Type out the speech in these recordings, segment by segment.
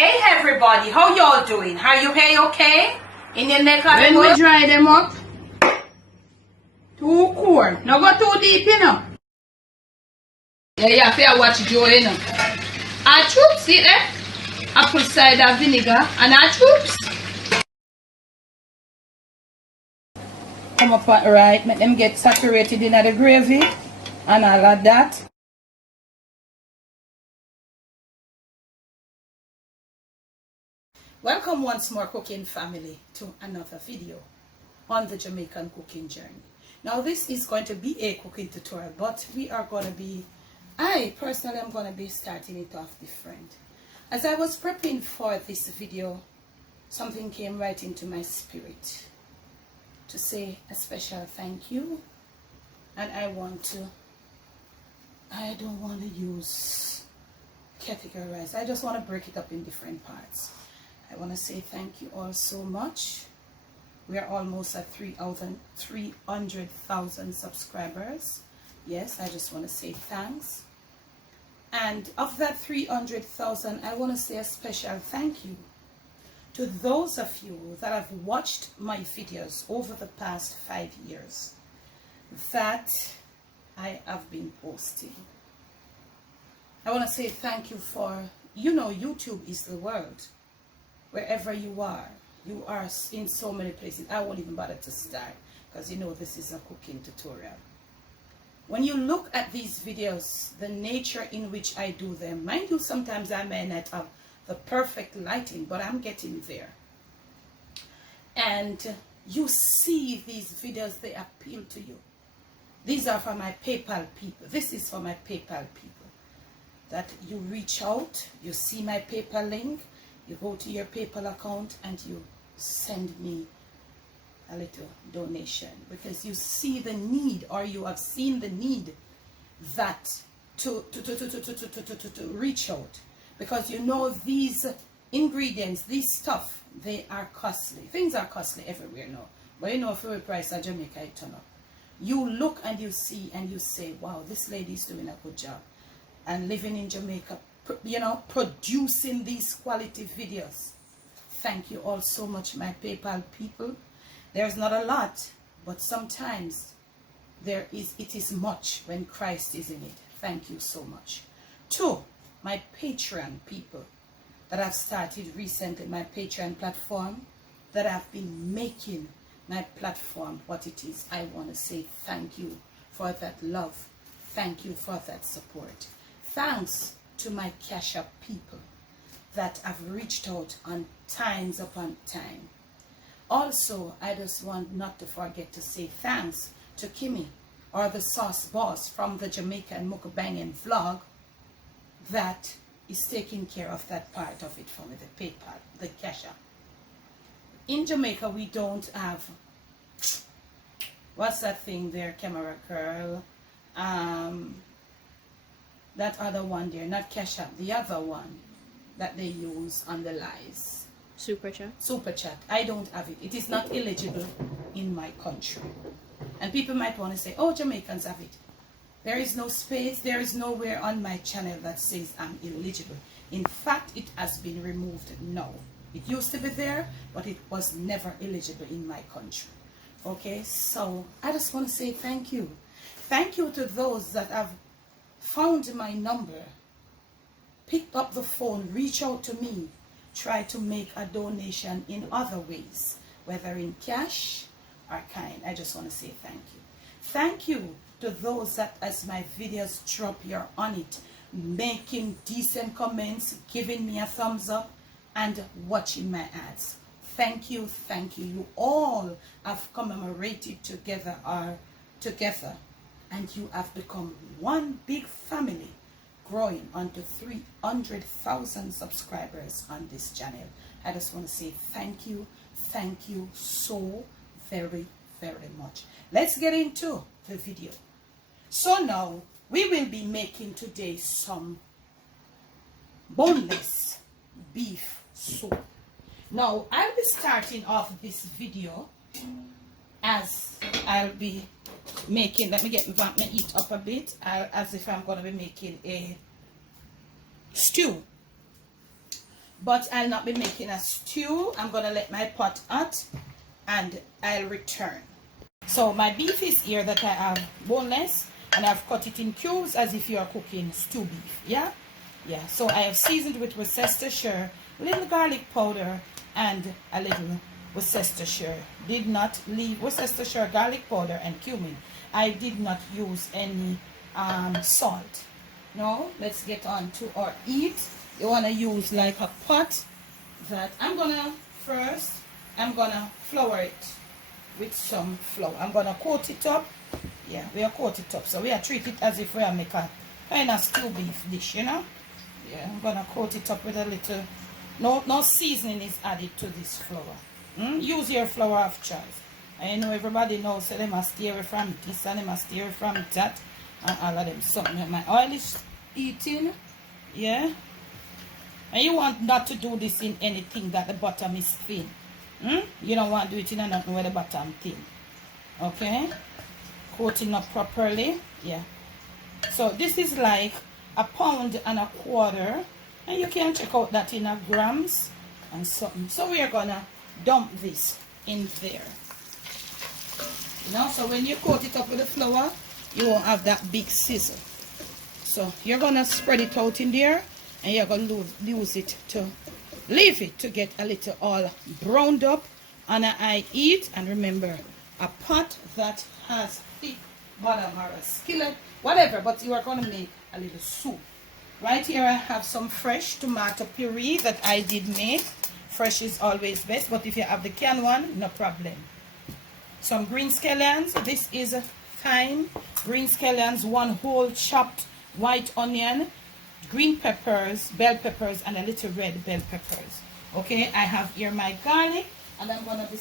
Hey everybody, how y'all doing? Are you okay? In your neck of the When we dry them up, too cold. No go too deep, you know. Yeah, you have to watch Joe, you know. Our troops, see there? Apple cider vinegar and our troops. Come up right, make them get saturated in the gravy and all of that. Welcome once more, cooking family, to another video on the Jamaican cooking journey. Now this is going to be a cooking tutorial, but we are going to be, I personally am going to be starting it off different. As I was prepping for this video, something came right into my spirit to say a special thank you. And I don't want to use categorize, I just want to break it up in different parts. I want to say thank you all so much. We are almost at 300,000 subscribers. Yes, I just want to say thanks. And of that 300,000, I want to say a special thank you to those of you that have watched my videos over the past 5 years that I have been posting. I want to say thank you for, you know, YouTube is the world. Wherever you are in so many places. I won't even bother to start because you know this is a cooking tutorial. When you look at these videos, the nature in which I do them, mind you, sometimes I may not have the perfect lighting, but I'm getting there. And you see these videos, they appeal to you. These are for my PayPal people. This is for my PayPal people. That you reach out, you see my PayPal link, you go to your PayPal account and you send me a little donation because you see the need, or you have seen the need that to reach out, because you know these ingredients, these stuff, they are costly. Things are costly everywhere now, but you know, for the price of Jamaica, it turn up. You look and you see and you say, wow, this lady is doing a good job, and living in Jamaica, you know, producing these quality videos. Thank you all so much, my PayPal people. There's not a lot, but sometimes it is much when Christ is in it. Thank you so much. To my Patreon people that have started recently, my Patreon platform, that have been making my platform what it is, I want to say thank you for that love. Thank you for that support. Thanks to my Cash App people that have reached out on times upon time. Also, I just want not to forget to say thanks to Kimmy, or the sauce boss from the Jamaican mukbanging vlog, that is taking care of that part of it for me, the PayPal, the Cash App. In Jamaica, we don't have, what's that thing there, camera girl? That other one there, not Cash App, the other one that they use on the lives. Super chat. Super chat. I don't have it. It is not eligible in my country. And people might want to say, oh, Jamaicans have it. There is no space. There is nowhere on my channel that says I'm eligible. In fact, it has been removed now. It used to be there, but it was never eligible in my country. Okay, so I just want to say thank you. Thank you to those that have found my number, picked up the phone, reach out to me, try to make a donation in other ways, whether in cash or kind. I just want to say thank you. Thank you to those that, as my videos drop, you're on it, making decent comments, giving me a thumbs up, and watching my ads. Thank you, thank you. You all have commemorated together, and you have become one big family, growing onto 300,000 subscribers on this channel. I just want to say thank you so very, very much. Let's get into the video. So now, we will be making today some boneless beef soup. Now, I'll be starting off this video as I'll be making, let me get my heat up a bit, as if I'm going to be making a stew. but I'll not be making a stew. I'm gonna let my pot hot and I'll return. So my beef is here that I have boneless, and I've cut it in cubes as if you are cooking stew beef. Yeah, so I have seasoned with Worcestershire, little garlic powder, and a little Worcestershire. Did not leave Worcestershire, garlic powder, and cumin. I did not use any salt. No, let's get on to our eat. You want to use like a pot that I'm gonna flour it with some flour. I'm gonna coat it up. Yeah, we are coat it up. So we are treat it as if we are make a kind of stew beef dish, you know. Yeah, I'm gonna coat it up with a little. No seasoning is added to this flour. Use your flour of choice. I know everybody knows so they must stay away from this and they must stay away from that and all of them. Something my oil is eating. Yeah. And you want not to do this in anything that the bottom is thin. You don't want to do it in nothing where the bottom thin. Okay? Coating up properly. Yeah. So this is like 1.25 pounds. And you can check out that in grams and something. So we are gonna dump this in there. You know, so when you coat it up with the flour, you won't have that big sizzle. So you're gonna spread it out in there, and you're gonna leave it to get a little all browned up. And I eat, and remember, a pot that has thick bottom or a skillet, whatever, but you are gonna make a little soup. Right here I have some fresh tomato puree that I did make. Fresh is always best, but if you have the canned one, no problem. Some green scallions. This is fine. Green scallions, 1 whole chopped white onion, green peppers, bell peppers, and a little red bell peppers. Okay, I have here my garlic, and I'm gonna be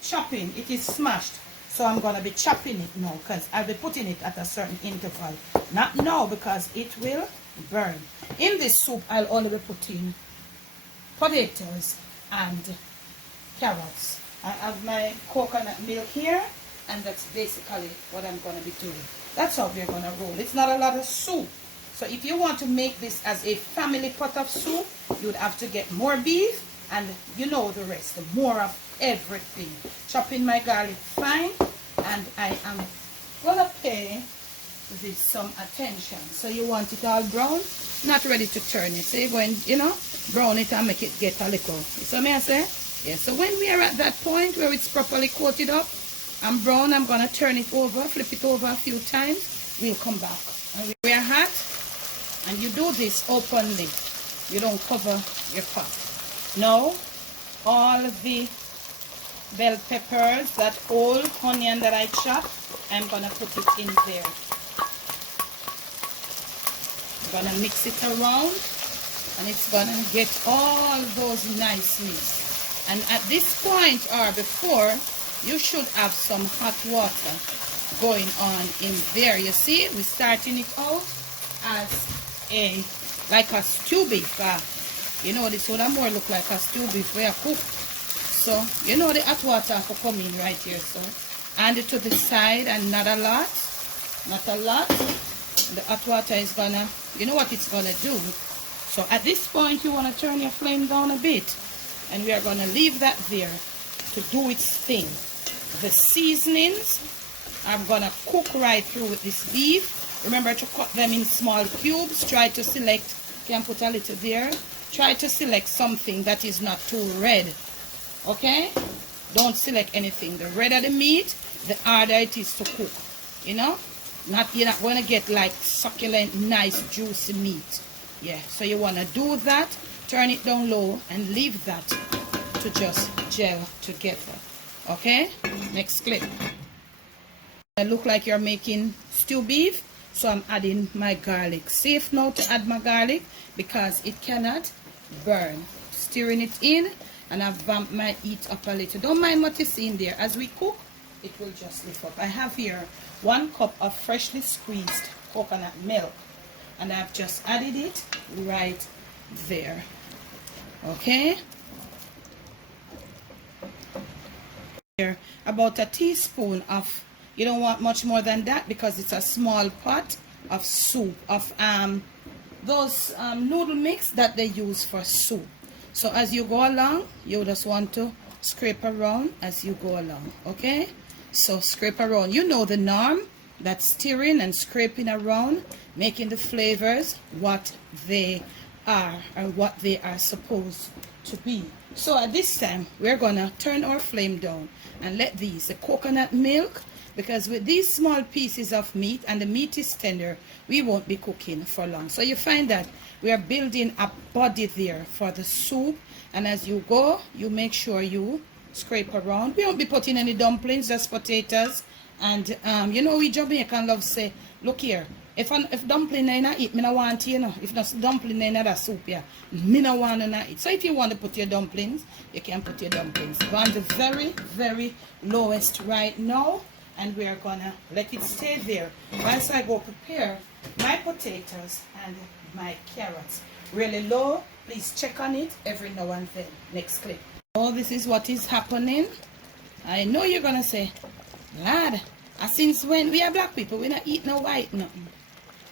chopping. It is smashed, so I'm gonna be chopping it now because I'll be putting it at a certain interval. Not now because it will burn. In this soup, I'll only be putting potatoes and carrots. I have my coconut milk here, and that's basically what I'm going to be doing. That's how we're going to roll. It's not a lot of soup. So if you want to make this as a family pot of soup, you would have to get more beef, and you know the rest, more of everything. Chopping my garlic fine, and I am going to pay this some attention. So you want it all brown, not ready to turn it. So you're going, you know, brown it and make it get a little. So may I say? Yeah, so when we are at that point where it's properly coated up and brown, I'm going to turn it over, flip it over a few times. We'll come back. And we are hot, and you do this openly. You don't cover your pot. Now, all the bell peppers, that whole onion that I chopped, I'm going to put it in there. I'm going to mix it around, and it's going to get all those niceness. And at this point or before, you should have some hot water going on in there. You see, we're starting it out as like a stew beef. You know, this would more look like a stew beef where I cook. So, you know, the hot water will come in right here. So, and it to the side, and not a lot. Not a lot. The hot water is gonna, you know what it's gonna do. So at this point, you want to turn your flame down a bit. And we are going to leave that there to do its thing. The seasonings, I'm going to cook right through with this beef. Remember to cut them in small cubes. Try to select, you can put a little there. Try to select something that is not too red. Okay? Don't select anything. The redder the meat, the harder it is to cook. You know? You're not going to get like succulent, nice, juicy meat. Yeah, so you want to do that. Turn it down low and leave that to just gel together. Okay, next clip. It look like you're making stew beef, so I'm adding my garlic. Safe now to add my garlic because it cannot burn. Stirring it in, and I've vamped my heat up a little. Don't mind what you see in there. As we cook, it will just lift up. I have here 1 cup of freshly squeezed coconut milk, and I've just added it right there. Okay, here about a teaspoon of, you don't want much more than that because it's a small pot of soup of those noodle mix that they use for soup. So as you go along, you just want to scrape around as you go along, okay? So scrape around. You know the norm, that's stirring and scraping around, making the flavors what they are and what they are supposed to be. So at this time, we're gonna turn our flame down and let the coconut milk, because with these small pieces of meat and the meat is tender, we won't be cooking for long. So you find that we are building a body there for the soup, and as you go, you make sure you scrape around. We won't be putting any dumplings, just potatoes. And you know, we Jamaican love say, look here, if dumpling I not eat, me no want you know. If not dumpling I not that soup here, me no want to eat. So if you want to put your dumplings, you can put your dumplings. We're on the very, very lowest right now, and we're gonna let it stay there whilst I go prepare my potatoes and my carrots. Really low, please check on it every now and then. Next clip. Oh, this is what is happening. I know you're gonna say, lad, since when we are black people, we not eat no white nothing.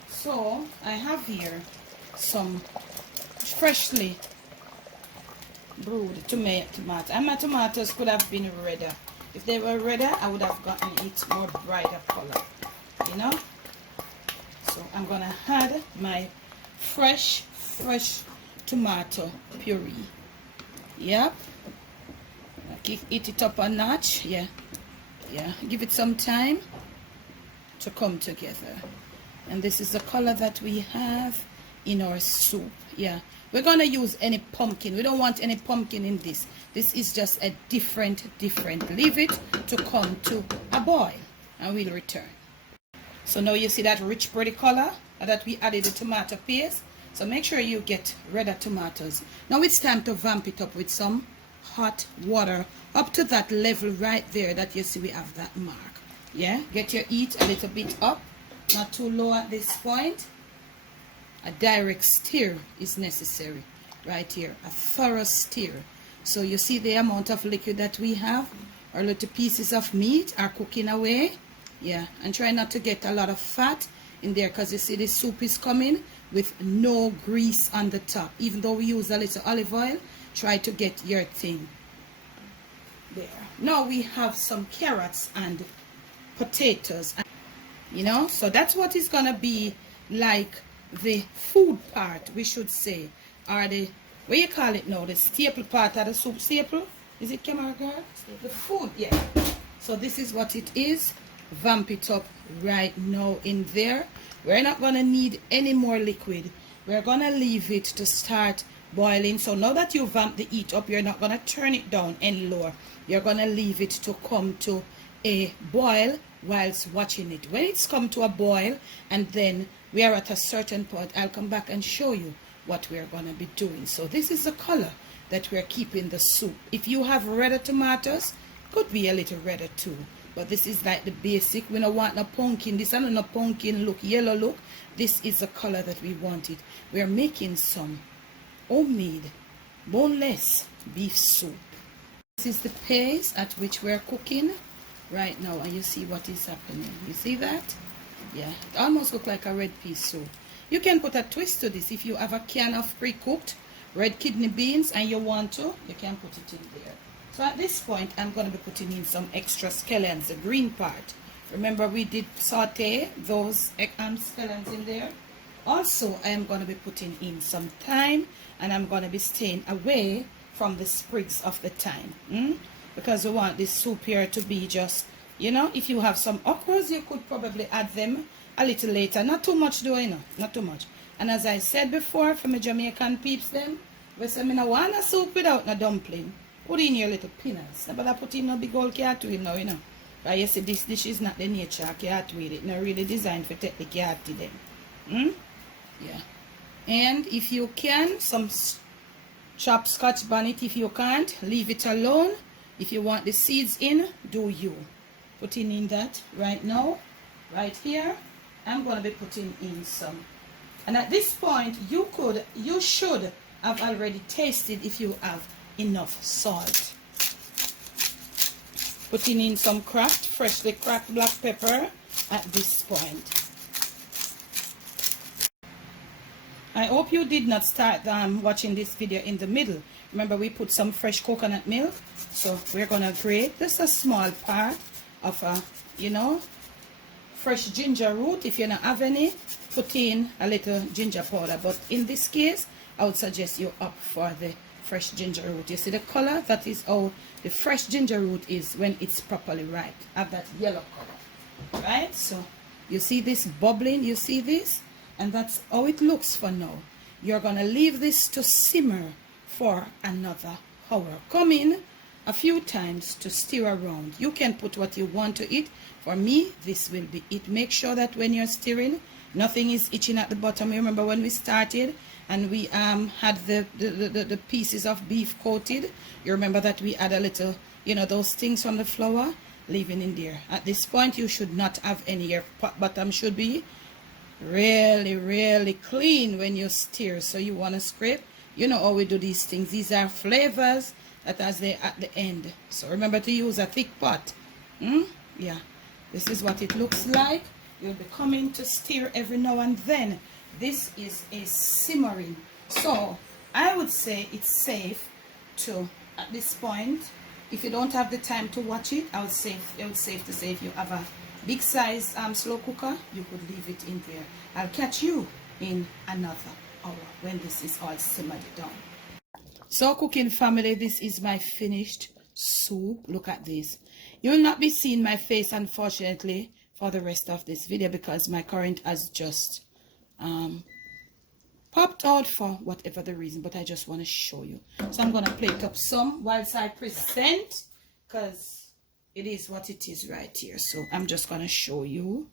So I have here some freshly brewed tomato. And my tomatoes could have been redder. If they were redder, I would have gotten it more brighter color, you know. So I'm gonna add my fresh tomato puree. Yep. Eat it up a notch. Yeah, give it some time to come together. And this is the color that we have in our soup. Yeah, we're gonna use any pumpkin. We don't want any pumpkin in this. This is just a different. Leave it to come to a boil and we'll return. So now you see that rich pretty color that we added the tomato paste. So make sure you get redder tomatoes. Now it's time to vamp it up with some hot water up to that level right there that you see we have that mark. Yeah, get your heat a little bit up, not too low at this point. A direct stir is necessary right here, a thorough stir. So you see the amount of liquid that we have. Our little pieces of meat are cooking away. Yeah, and try not to get a lot of fat in there, because you see the soup is coming with no grease on the top. Even though we use a little olive oil, try to get your thing there. Now we have some carrots and potatoes, you know, so that's what is gonna be like the food part, we should say, or the, what you call it now, the staple part of the soup. Staple, is it, camera girl? The food, yeah. So this is what it is. Vamp it up right now in there. We're not gonna need any more liquid. We're gonna leave it to start boiling. So now that you vamp the heat up, you're not gonna turn it down any lower. You're gonna leave it to come to a boil whilst watching it. When it's come to a boil and then we are at a certain point, I'll come back and show you what we're gonna be doing. So this is the color that we're keeping the soup. If you have redder tomatoes, could be a little redder too, but this is like the basic. We don't want no pumpkin. This is not no pumpkin look, yellow look. This is the color that we wanted. We're making some homemade boneless beef soup. This is the pace at which we're cooking right now, and you see what is happening. You see that? Yeah, it almost looks like a red pea soup. You can put a twist to this. If you have a can of pre-cooked red kidney beans and you want to, you can put it in there. So at this point, I'm going to be putting in some extra scallions, the green part. Remember, we did saute those scallions in there. Also, I am going to be putting in some thyme, and I'm going to be staying away from the sprigs of the thyme. Because we want this soup here to be just, you know, if you have some okras, you could probably add them a little later. Not too much though, you know, not too much. And as I said before, for my Jamaican peeps them, we say, I don't want a soup without no dumpling. Put in your little peanuts. But I put in no big old cat with now, you know. But you see, this dish is not the nature of cat with it. Not really designed for take the cat to them. Yeah. And if you can, some chopped scotch bonnet. If you can't, leave it alone. If you want the seeds in, do you. Putting in that right now, right here. I'm going to be putting in some. And at this point, you should have already tasted if you have enough salt. Putting in some freshly cracked black pepper at this point. I hope you did not start watching this video in the middle. Remember, we put some fresh coconut milk. So we're going to grate just a small part of, fresh ginger root. If you don't have any, put in a little ginger powder. But in this case, I would suggest you opt for the fresh ginger root. You see the color? That is how the fresh ginger root is when it's properly ripe. Have that yellow color. Right? So you see this bubbling? You see this? And that's how it looks for now. You're going to leave this to simmer for another hour. Come in a few times to stir around. You can put what you want to eat. For me, this will be it. Make sure that when you're stirring, nothing is itching at the bottom. You remember when we started and we had the pieces of beef coated? You remember that we add a little, those things from the flour, leaving in there. At this point, you should not have any. Your pot bottom should be really clean when you stir. So you want to scrape. You know how we do these things. These are flavors that as they at the end. So remember to use a thick pot. Yeah, this is what it looks like. You'll be coming to stir every now and then. This is a simmering. So I would say it's safe to, at this point, if you don't have the time to watch it, I would say it's safe to say if you have a big size slow cooker, you could leave it in there. I'll catch you in another hour when this is all simmered down. So cooking family, this is my finished soup. Look at this. You will not be seeing my face, unfortunately, for the rest of this video because my current has just popped out for whatever the reason, but I just want to show you. So I'm going to plate up some whilst I present because it is what it is right here. So I'm just going to show you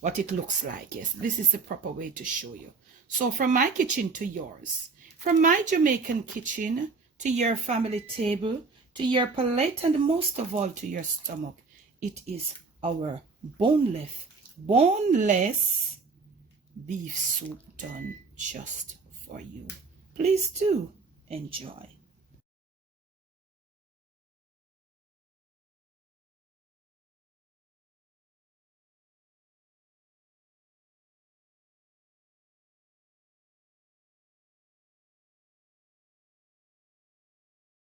what it looks like. Yes, this is the proper way to show you. So from my kitchen to yours, from my Jamaican kitchen to your family table, to your palate, and most of all to your stomach, it is our boneless beef soup done just for you. Please do enjoy.